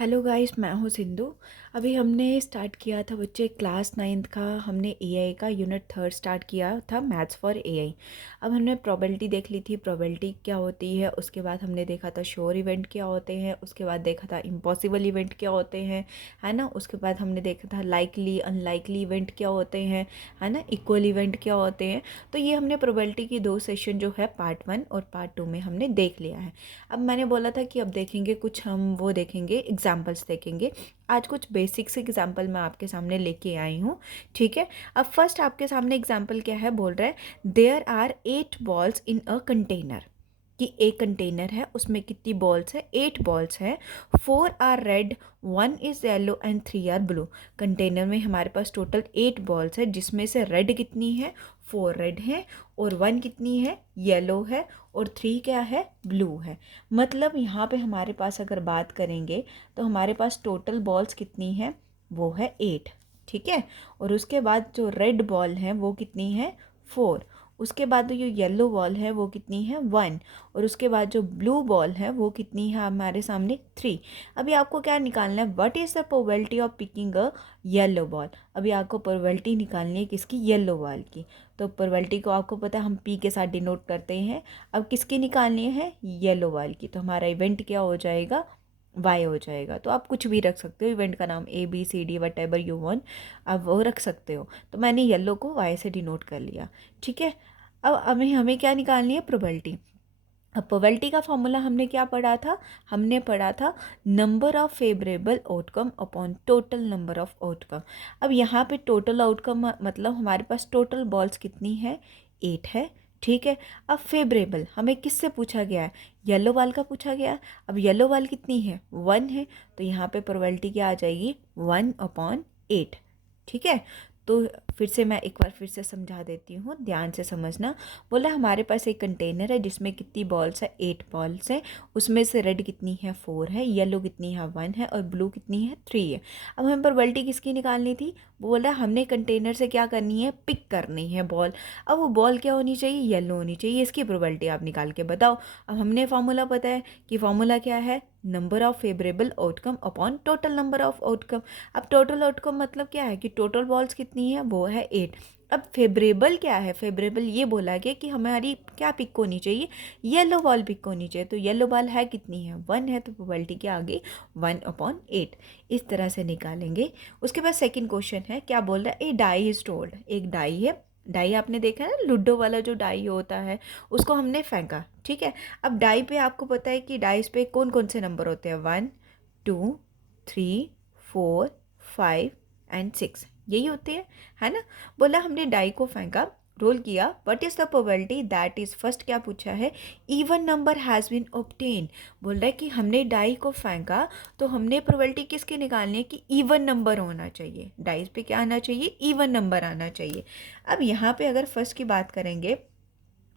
Hello guys, मैं हूँ सिंधु। अभी हमने स्टार्ट किया था बच्चे क्लास 9th का। हमने एआई का यूनिट 3 स्टार्ट किया था, मैथ्स फॉर एआई। अब हमने प्रोबेबिलिटी देख ली थी, प्रोबेबिलिटी क्या होती है। उसके बाद हमने देखा था श्योर इवेंट क्या होते हैं। उसके बाद देखा था इम्पॉसिबल इवेंट क्या होते हैं, है ना। उसके बाद हमने देखा था लाइकली अनलाइकली इवेंट क्या होते हैं, है ना। इक्वल इवेंट क्या होते हैं। तो ये हमने प्रोबेबिलिटी की 2 सेशन जो है पार्ट 1 और पार्ट 2 में हमने देख लिया है। अब मैंने बोला था कि अब देखेंगे कुछ, हम वो देखेंगे एग्जाम्पल्स देखेंगे। आज कुछ बेसिक्स एग्जाम्पल मैं आपके सामने लेके आई हूँ, ठीक है। अब फर्स्ट आपके सामने एग्जाम्पल क्या है, बोल रहा है there are 8 balls in a container. कि एक कंटेनर है, उसमें कितनी बॉल्स है, 8 बॉल्स है। 4 are red, 1 is yellow and 3 are blue. Container में हमारे पास टोटल 8 बॉल्स है, जिसमें से रेड कितनी है, 4 रेड है, और 1 कितनी है, येलो है, और 3 क्या है, ब्लू है। मतलब यहाँ पे हमारे पास अगर बात करेंगे तो हमारे पास टोटल बॉल्स कितनी है, वो है 8, ठीक है। और उसके बाद जो रेड बॉल है वो कितनी है, 4। उसके बाद जो येलो बॉल है वो कितनी है, 1। और उसके बाद जो ब्लू बॉल है वो कितनी है हमारे सामने, 3। अभी आपको क्या निकालना है, what is the probability of picking a yellow ball. अभी आपको प्रोबेबिलिटी निकालनी है किसकी, येलो बॉल की। तो प्रोबेबिलिटी को आपको पता है हम पी के साथ डिनोट करते हैं। अब किसकी निकालनी है, येलो वाल की। तो हमारा इवेंट क्या हो जाएगा, वाई हो जाएगा। तो आप कुछ भी रख सकते हो, इवेंट का नाम ABCD what ever you want, आप वो रख सकते हो। तो मैंने येलो को वाई से डिनोट कर लिया, ठीक है। अब हमें हमें क्या निकालनी है, प्रोबेबिलिटी। अब प्रोबेबिलिटी का फॉर्मूला हमने क्या पढ़ा था, हमने पढ़ा था number of favourable outcome upon total number of outcome. अब यहाँ पे टोटल आउटकम मतलब हमारे पास टोटल बॉल्स कितनी है, 8 है, ठीक है। अब फेवरेबल हमें किससे पूछा गया है, येलो वाल का पूछा गया है। अब येलो वाल कितनी है, 1 है। तो यहाँ पे प्रोबेबिलिटी क्या आ जाएगी, 1/8, ठीक है। तो फिर से मैं एक बार फिर से समझा देती हूँ, ध्यान से समझना। बोला हमारे पास एक कंटेनर है जिसमें कितनी बॉल्स है, 8 बॉल्स हैं। उसमें से रेड कितनी है, 4 है, येलो कितनी है, 1 है, और ब्लू कितनी है, 3 है। अब हमें प्रोबेबिलिटी किसकी निकालनी थी, बोला हमने कंटेनर से क्या करनी है, पिक करनी है बॉल। अब वो बॉल क्या होनी चाहिए, येलो होनी चाहिए। इसकी प्रोबेबिलिटी आप निकाल के बताओ। अब हमने फार्मूला पता है कि फार्मूला क्या है, number of favourable outcome upon total number of outcome. अब टोटल आउटकम मतलब क्या है कि टोटल बॉल्स कितनी है, वो है 8। अब फेवरेबल क्या है, फेवरेबल ये बोला गया कि हमारी क्या पिक होनी चाहिए, येलो बॉल पिक होनी चाहिए। तो येलो बॉल है कितनी है, 1 है। तो प्रोबेबिलिटी क्या आ गई, 1/8। इस तरह से निकालेंगे। उसके बाद सेकंड क्वेश्चन है, क्या बोल रहा है, ए डाई इज टोल्ड। एक डाई है, डाई आपने देखा है ना, लूडो वाला जो डाई होता है, उसको हमने फेंका, ठीक है। अब डाई पे आपको पता है कि डाइस पे कौन कौन से नंबर होते हैं, 1, 2, 3, 4, 5 एंड 6, यही होते हैं, है ना। बोला हमने डाई को फेंका, रोल किया, what is the probability that is, first क्या पूछा है, even number has been obtain. बोल रहा है कि हमने डाई को फेंका तो हमने प्रोबेबिलिटी किसकी निकालनी है कि इवन नंबर होना चाहिए, डाइस पे क्या आना चाहिए, इवन नंबर आना चाहिए। अब यहाँ पे अगर फर्स्ट की बात करेंगे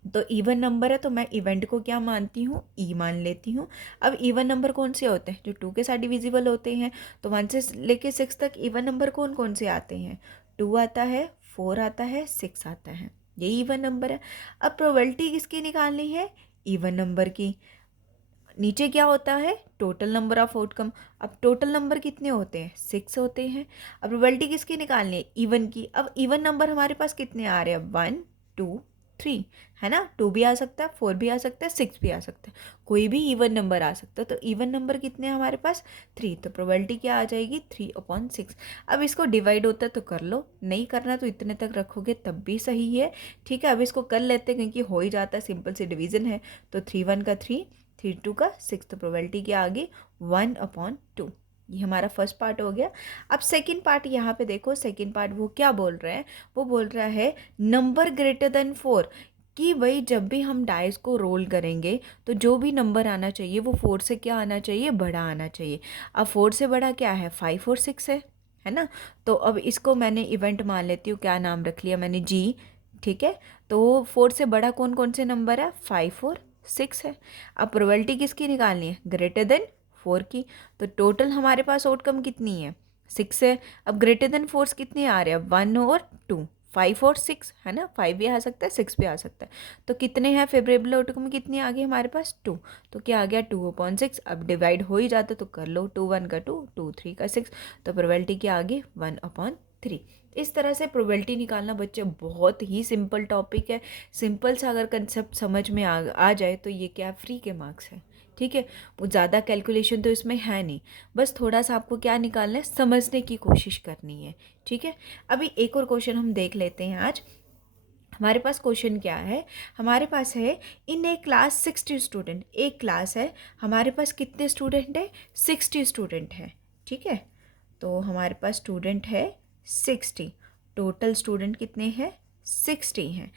तो इवन नंबर है, तो मैं इवेंट को क्या मानती हूँ, ई मान लेती हूँ। अब इवन नंबर कौन से होते हैं, जो 2 के साथ डिविजिबल होते हैं। तो 1 से लेके 6 तक इवन नंबर कौन कौन से आते हैं, 2 आता है, 4 आता है, 6 आता है, यही इवन नंबर है। अब प्रोबेबिलिटी किसकी निकालनी है, इवन नंबर की। नीचे क्या होता है, टोटल नंबर ऑफ आउटकम। अब टोटल नंबर कितने होते हैं, 6 होते हैं। अब प्रोबेबिलिटी किसकी निकालनी है, इवन की। अब इवन नंबर हमारे पास कितने आ रहे हैं, 1, 2, 3, है ना। 2 भी आ सकता है, 4 भी आ सकता है, 6 भी आ सकता है, कोई भी इवन नंबर आ सकता है। तो इवन नंबर कितने हैं हमारे पास, 3। तो प्रोबेबिलिटी क्या आ जाएगी, 3/6। अब इसको डिवाइड होता है तो कर लो, नहीं करना तो इतने तक रखोगे तब भी सही है, ठीक है। अब इसको कर लेते हैं क्योंकि हो ही जाता है, सिंपल सी डिवीजन है। तो 3 1 का 3, 3 2 का 6। तो प्रोबेबिलिटी क्या आ गई, 1/2। ये हमारा फर्स्ट पार्ट हो गया। अब सेकंड पार्ट यहाँ पे देखो, सेकंड पार्ट वो क्या बोल रहे हैं, वो बोल रहा है नंबर ग्रेटर देन 4। कि भाई जब भी हम डाइस को रोल करेंगे तो जो भी नंबर आना चाहिए वो 4 से क्या आना चाहिए, बड़ा आना चाहिए। अब 4 से बड़ा क्या है, 5 और 6 है ना। तो अब इसको मैंने इवेंट मान लेती हूँ, क्या नाम रख लिया मैंने, जी, ठीक है। तो 4 से बड़ा कौन कौन से नंबर है, 5 और 6 है। अब प्रोबेबिलिटी किसकी निकालनी है, ग्रेटर देन 4 की। तो टोटल हमारे पास आउटकम कितनी है, 6 है। अब ग्रेटर देन 4 कितने आ रहे हैं, 1 और 2, 5 और 6 है ना, 5 भी आ सकता है 6 भी आ सकता है। तो कितने हैं फेवरेबल आउटकम, कितनी आ गई हमारे पास 2। तो क्या आ गया 2/6। अब डिवाइड हो ही जाता तो कर लो, 2 1 का 2, 2 3 का 6, तो प्रोबेबिलिटी क्या आ गई 1/3। इस तरह से प्रोबेबिलिटी निकालना बच्चे बहुत ही सिंपल टॉपिक है। सिंपल सा अगर कंसेप्ट समझ में आ जाए तो ये क्या फ्री के मार्क्स है। ठीक है, वो ज़्यादा कैलकुलेशन तो इसमें है नहीं, बस थोड़ा सा आपको क्या निकालना है, समझने की कोशिश करनी है। ठीक है, अभी एक और क्वेश्चन हम देख लेते हैं आज। हमारे पास क्वेश्चन क्या है, हमारे पास है इन ए क्लास 60 स्टूडेंट। एक क्लास है, हमारे पास कितने स्टूडेंट है, 60 स्टूडेंट है। ठीक है, तो हमारे पास स्टूडेंट है 60, टोटल स्टूडेंट कितने हैं 60 हैं।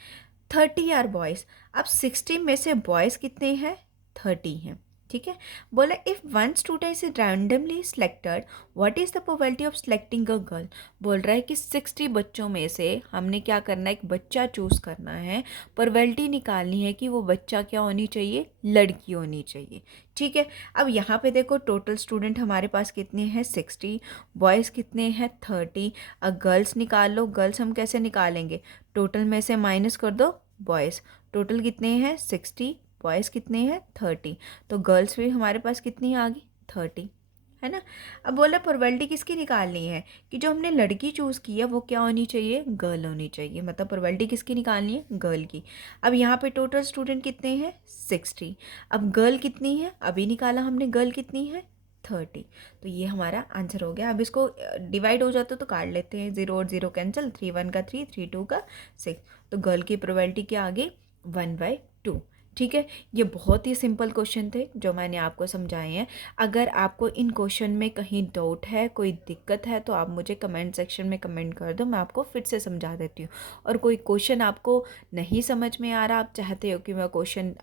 30 आर बॉयज़। अब 60 में से बॉयज़ कितने हैं 30 हैं। ठीक है, बोला if one student is randomly selected what is the probability of selecting a girl. बोल रहा है कि 60 बच्चों में से हमने क्या करना है, एक बच्चा चूज़ करना है, प्रोबेबिलिटी निकालनी है कि वो बच्चा क्या होनी चाहिए, लड़की होनी चाहिए। ठीक है, अब यहाँ पे देखो टोटल स्टूडेंट हमारे पास कितने हैं 60, बॉयज़ कितने हैं 30। अब गर्ल्स निकाल लो, गर्ल्स हम कैसे निकालेंगे, टोटल में से माइनस कर दो बॉयज़। टोटल कितने हैं 60, बॉयज़ कितने हैं 30, तो गर्ल्स भी हमारे पास कितनी आ गई 30, है ना। अब बोला प्रोबेबिलिटी किसकी निकालनी है, कि जो हमने लड़की चूज़ की है वो क्या होनी चाहिए, गर्ल होनी चाहिए। मतलब प्रोबेबिलिटी किसकी निकालनी है, गर्ल की। अब यहाँ पे टोटल स्टूडेंट कितने हैं 60, अब गर्ल कितनी है, अभी निकाला हमने, गर्ल कितनी है 30। तो ये हमारा आंसर हो गया। अब इसको डिवाइड हो जाता तो काट लेते हैं, 0 और 0 कैंसिल, 3 1 का 3, 3 2 का 6। तो गर्ल की प्रोबेबिलिटी क्या आ गई 1/2। ठीक है, ये बहुत ही सिंपल क्वेश्चन थे जो मैंने आपको समझाए हैं। अगर आपको इन क्वेश्चन में कहीं डाउट है, कोई दिक्कत है, तो आप मुझे कमेंट सेक्शन में कमेंट कर दो, मैं आपको फिर से समझा देती हूँ। और कोई क्वेश्चन आपको नहीं समझ में आ रहा, आप चाहते हो कि मैं क्वेश्चन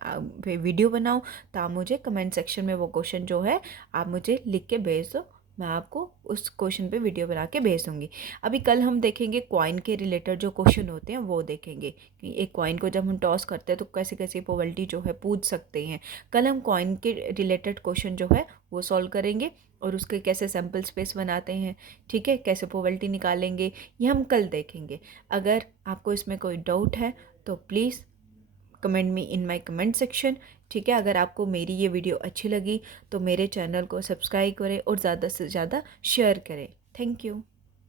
वीडियो बनाऊँ, तो आप मुझे कमेंट सेक्शन में वो क्वेश्चन जो है आप मुझे लिख के भेज दो, मैं आपको उस क्वेश्चन पे वीडियो बना के भेज दूँगी। अभी कल हम देखेंगे कॉइन के रिलेटेड जो क्वेश्चन होते हैं वो देखेंगे, कि एक कॉइन को जब हम टॉस करते हैं तो कैसे कैसे प्रोबेबिलिटी जो है पूछ सकते हैं। कल हम कॉइन के रिलेटेड क्वेश्चन जो है वो सॉल्व करेंगे और उसके कैसे सैम्पल स्पेस बनाते हैं, ठीक है, कैसे प्रोबेबिलिटी निकालेंगे, ये हम कल देखेंगे। अगर आपको इसमें कोई डाउट है तो please comment me in my comment section. ठीक है, अगर आपको मेरी ये वीडियो अच्छी लगी तो मेरे चैनल को सब्सक्राइब करें और ज़्यादा से ज़्यादा शेयर करें। Thank you.